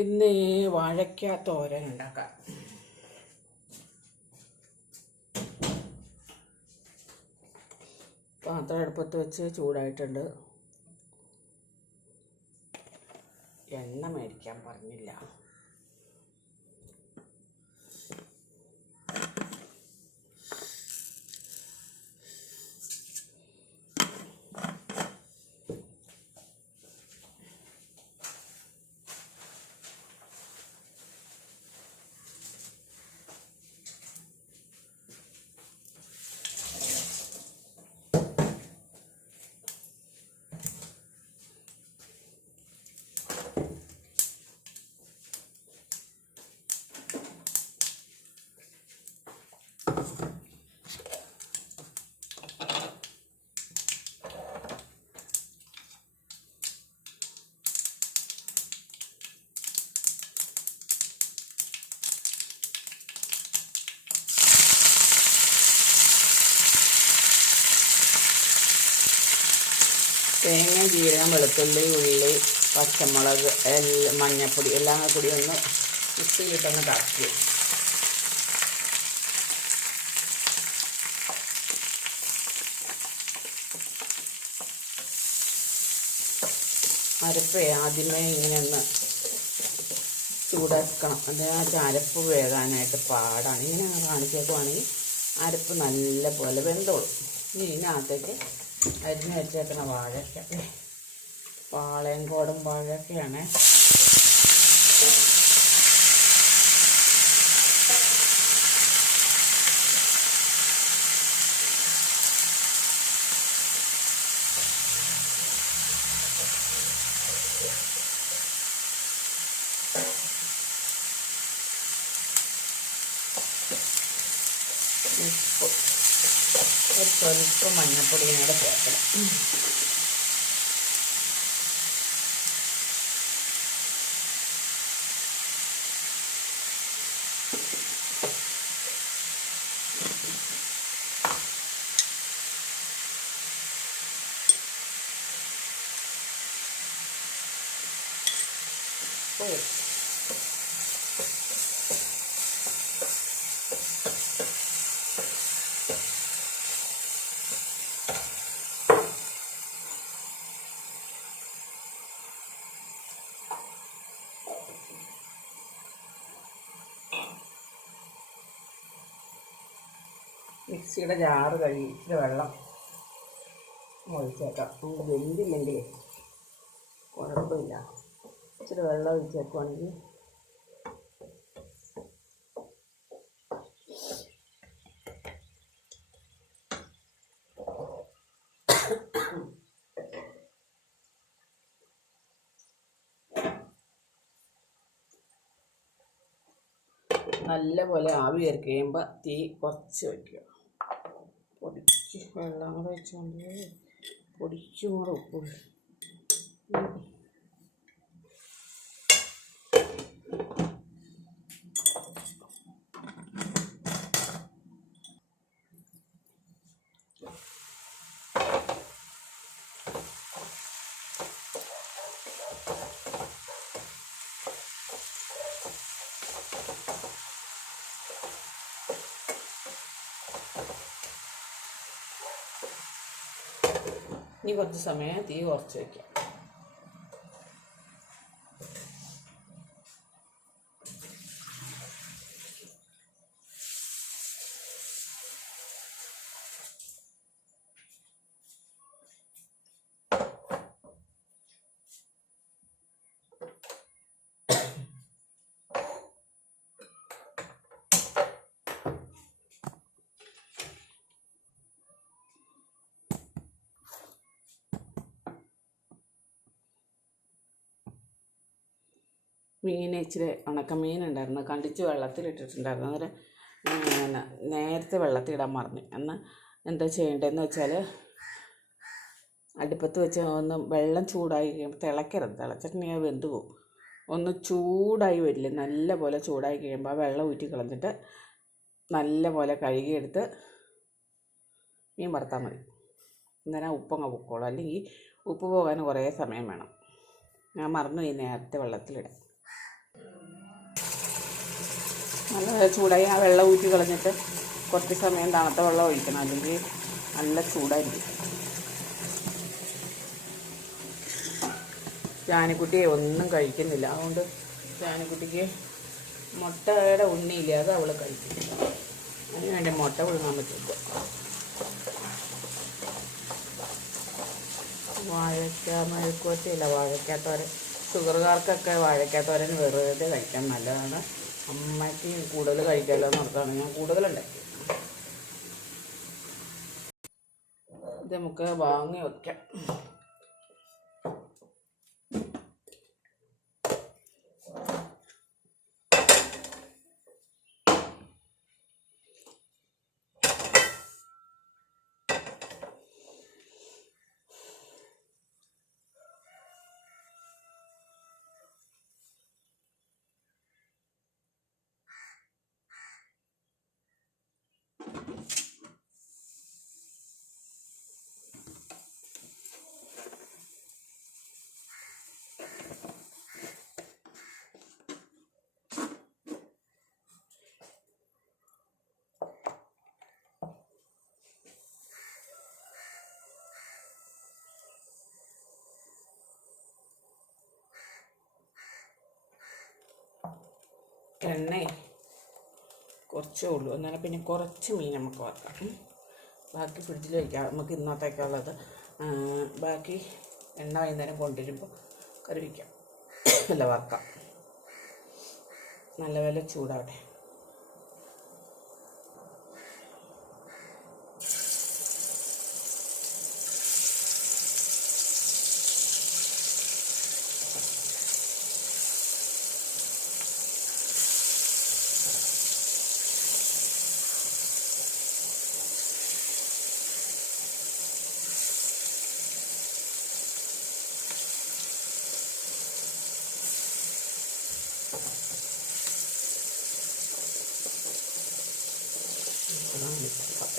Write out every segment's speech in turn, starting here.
ഇന്ന് വാഴയ്ക്ക തോരൻ ഉണ്ടാക്കാം. പാത്രം അടുപ്പത്ത് വെച്ച് ചൂടായിട്ടുണ്ട്. എണ്ണ മേടിക്കാൻ പറഞ്ഞില്ല. തേങ്ങ ജീരകം വെളുത്തുള്ളി ഉള്ളി പച്ചമുളക് എല്ലാം മഞ്ഞപ്പൊടി എല്ലാം കൂടി ഒന്ന് മിക്സിയിലിട്ടൊന്ന് കറക്കി. അരപ്പ് ആദ്യമേ ഇങ്ങനെ ഒന്ന് ചൂടാക്കണം അതായത് അരപ്പ് വേകാനായിട്ട് പാടാണ്. ഇങ്ങനെ കാണിച്ചേക്കുവാണെങ്കിൽ അരപ്പ് നല്ല പോലെ വെന്തോളും. ഇനി ഇതിനകത്തേക്ക് അരിഞ്ഞ് വെച്ചേക്കണ വാഴയ്ക്ക. പാളയംകോടൻ വാഴയ്ക്കയാണ് ഉപ്പ് സ്വല്പം മഞ്ഞപ്പൊടിയും കൂടെ ചേർക്കണം ഓ മിക്സിയുടെ ജാറ് കഴുകി ഇച്ചിരി വെള്ളം ഒഴിച്ചേക്കാം. നമുക്ക് വെന്തില്ലെങ്കിൽ കുഴപ്പമില്ല. ഇച്ചിരി വെള്ളം ഒഴിച്ചേക്കുവാണെങ്കിൽ നല്ലപോലെ ആവി കയറി കഴിയുമ്പോൾ തീ കുറച്ച് വയ്ക്കുക. പൊടിച്ച് വെള്ളം കൂടെ വെച്ചുകൊണ്ട് പൊടിച്ചും കൂടെ ഉപ്പ് ഇനി കുറച്ച് സമയം തീ കുറച്ച് വയ്ക്കാം മീൻ ഇച്ചിരി ഉണക്കമീൻ ഉണ്ടായിരുന്നു കണ്ടിച്ച് വെള്ളത്തിലിട്ടിട്ടുണ്ടായിരുന്നു. അന്നേരം പിന്നെ നേരത്തെ വെള്ളത്തിൽ ഇടാൻ മറന്നു. അന്ന് എന്താ ചെയ്യേണ്ടതെന്ന് വെച്ചാൽ അടുപ്പത്ത് വെച്ച് ഒന്ന് വെള്ളം ചൂടായി കഴിയുമ്പോൾ തിളക്കരുത്. തിളച്ചിട്ടുണ്ടെങ്കിൽ വെന്ത് പോകും ഒന്ന് ചൂടായി വരില്ലേ. നല്ല പോലെ ചൂടായി കഴിയുമ്പോൾ ആ വെള്ളം ഊറ്റി കളഞ്ഞിട്ട് നല്ല പോലെ കഴുകിയെടുത്ത് മീൻ വറുത്താൽ മതി. അന്നേരം ഉപ്പങ്ങ് പൊക്കോളൂ. അല്ലെങ്കിൽ ഉപ്പ് പോകാൻ കുറേ സമയം വേണം. ഞാൻ മറന്നു ഈ നേരത്തെ വെള്ളത്തിലിടാം നല്ല ചൂടായി. ആ വെള്ളം ഊറ്റി കളഞ്ഞിട്ട് കുറച്ച് സമയം തണുത്ത വെള്ളം ഒഴിക്കണം. അല്ലെങ്കിൽ നല്ല ചൂടായിരിക്കും. ചാനിക്കുട്ടിയെ ഒന്നും കഴിക്കുന്നില്ല. അതുകൊണ്ട് ജാനിക്കുട്ടിക്ക് മുട്ടയുടെ ഉണ്ണിയില്ല അത് അവൾ കഴിക്കും. അതിന് വേണ്ടി മുട്ട വിഴുങ്ങാൻ പറ്റും വാഴയ്ക്ക മഴക്കോട്ടില്ല വാഴയ്ക്കാത്തോരൻ. ഷുഗറുകാർക്കൊക്കെ വാഴയ്ക്കാത്തോരൻ വെറുതെ കഴിക്കാൻ നല്ലതാണ്. അമ്മയ്ക്ക് കൂടുതൽ കഴിക്കാമല്ലോ എന്ന് ഓർത്താണ്. ഞാൻ കൂടുതലുണ്ടാക്കി ഇത് നമുക്ക് വാങ്ങി വെക്കാം. എണ്ണ. കുറച്ചേ ഉള്ളൂ. എന്നാലും പിന്നെ കുറച്ച് മീൻ നമുക്ക് വറക്കാം. ബാക്കി ഫ്രിഡ്ജിൽ വയ്ക്കാം നമുക്ക് ഇന്നത്തേക്കുള്ളത് ബാക്കി എണ്ണ വൈകുന്നേരം കൊണ്ടുവരുമ്പോൾ കറി വയ്ക്കാം നല്ല വറക്കാം. നല്ല വില ചൂടാവട്ടെ.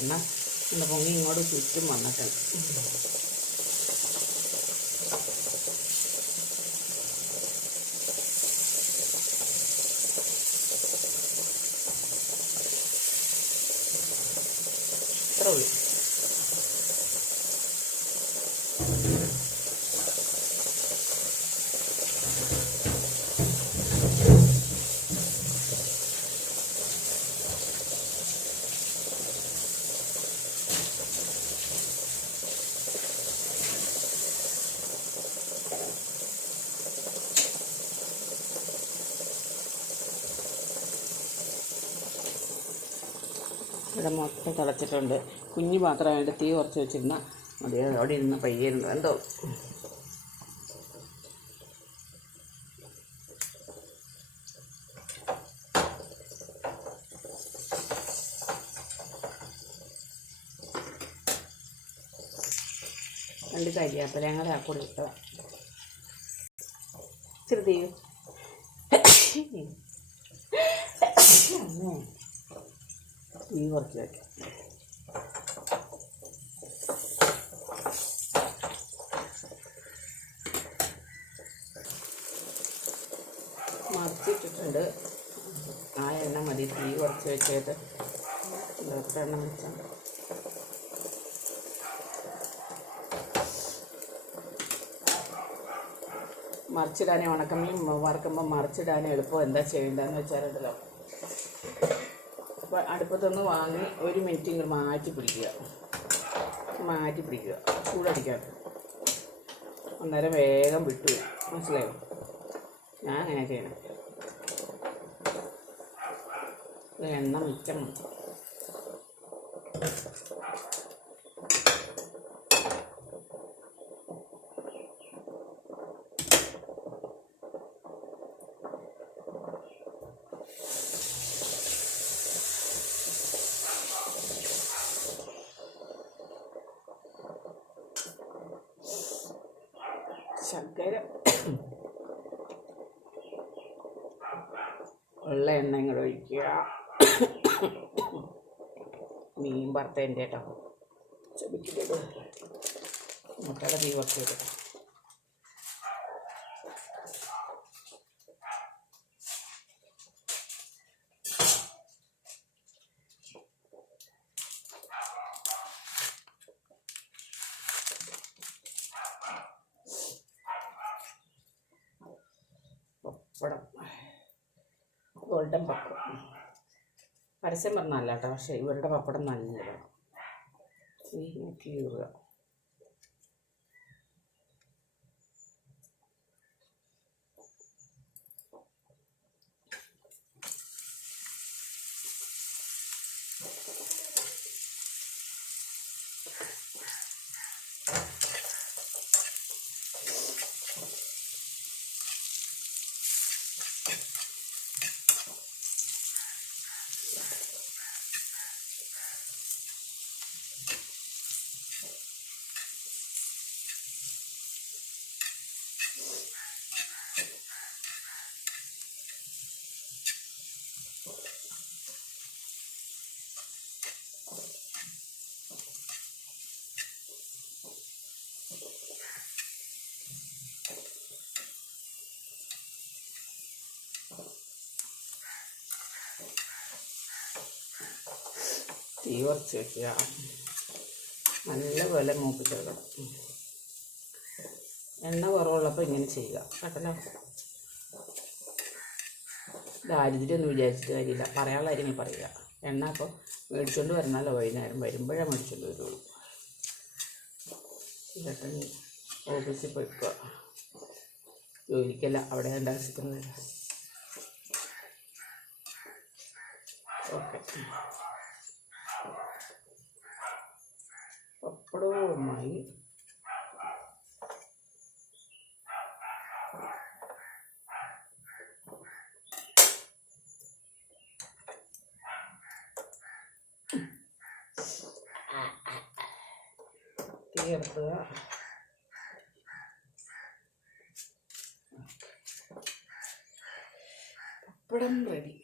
എണ്ണ ഇന്ന് പൊങ്ങി ഇങ്ങോട്ട് ചുറ്റും വന്നിട്ടുണ്ട്. മൊത്തം തിളച്ചിട്ടുണ്ട്. കുഞ്ഞു പാത്രമായിട്ട് തീ കുറച്ച് വെച്ചിരുന്ന മതി. അവിടെ ഇരുന്ന് പയ്യെ ഇരുന്ന് എന്തോ? രണ്ട് കരിയാപ്പലയും കൂടെ ആ കൂടി ഇട്ടതാ. ഇച്ചിരി തീ കുറച്ച് വയ്ക്കാം മറിച്ചിട്ടിട്ടുണ്ട്. ആ എണ്ണ മതി. തീ കുറച്ച് വെച്ചിട്ട് എണ്ണ വെച്ചാൽ മറിച്ചിടാനേ ഉണക്കമീൻ വറുക്കുമ്പോൾ മറിച്ചിടാനേ എളുപ്പം എന്താ ചെയ്യേണ്ടതെന്ന് വെച്ചാലുണ്ടല്ലോ അടുപ്പത്തൊന്ന് വാങ്ങി ഒരു മിനിറ്റ് ഇങ്ങോട്ട് മാറ്റി പിടിക്കുക. മാറ്റി പിടിക്കുക. ചൂടടിക്കാത്ത അന്നേരം വേഗം വിട്ടു മനസ്സിലായോ? ഞാൻ അങ്ങനെ ചെയ്യണം എണ്ണ മിച്ചം. വന്നു. ഉള്ള എണ്ണ ഇങ്ങോട്ട് ഒഴിക്കുക. മീൻ വറുത്തതിന്റെ കേട്ടോ. ചെബിക്കിട്ട് മുട്ടയുടെ തീ ഇടും പപ്പടം ഗോൾഡൻ പപ്പടം. പരസ്യം പറഞ്ഞല്ല കേട്ടോ പക്ഷേ ഇവരുടെ പപ്പടം നല്ലതാണ് ഇങ്ങനെ കീറുക തീ കുറച്ച് വയ്ക്കുക നല്ലപോലെ മൂപ്പിച്ചെടുക്കണം. എണ്ണ കുറവുള്ളപ്പോൾ ഇങ്ങനെ ചെയ്യുക. കേട്ടല്ലോ? ദാരിദ്ര്യമൊന്നും വിചാരിച്ചിട്ട് കാര്യമില്ല. പറയാനുള്ള കാര്യങ്ങൾ പറയുക. എണ്ണ അപ്പോൾ മേടിച്ചുകൊണ്ട് വരണമല്ലോ വൈകുന്നേരം വരുമ്പോഴേ മേടിച്ചുകൊണ്ട് വരുള്ളൂ. ചേട്ടൻ ഓഫീസിൽ പോയിക്കുക ജോലിക്കല്ല. അവിടെ ഉണ്ടാക്കുന്നത് ഓക്കെ. തീർത്തുക പപ്പടം റെഡി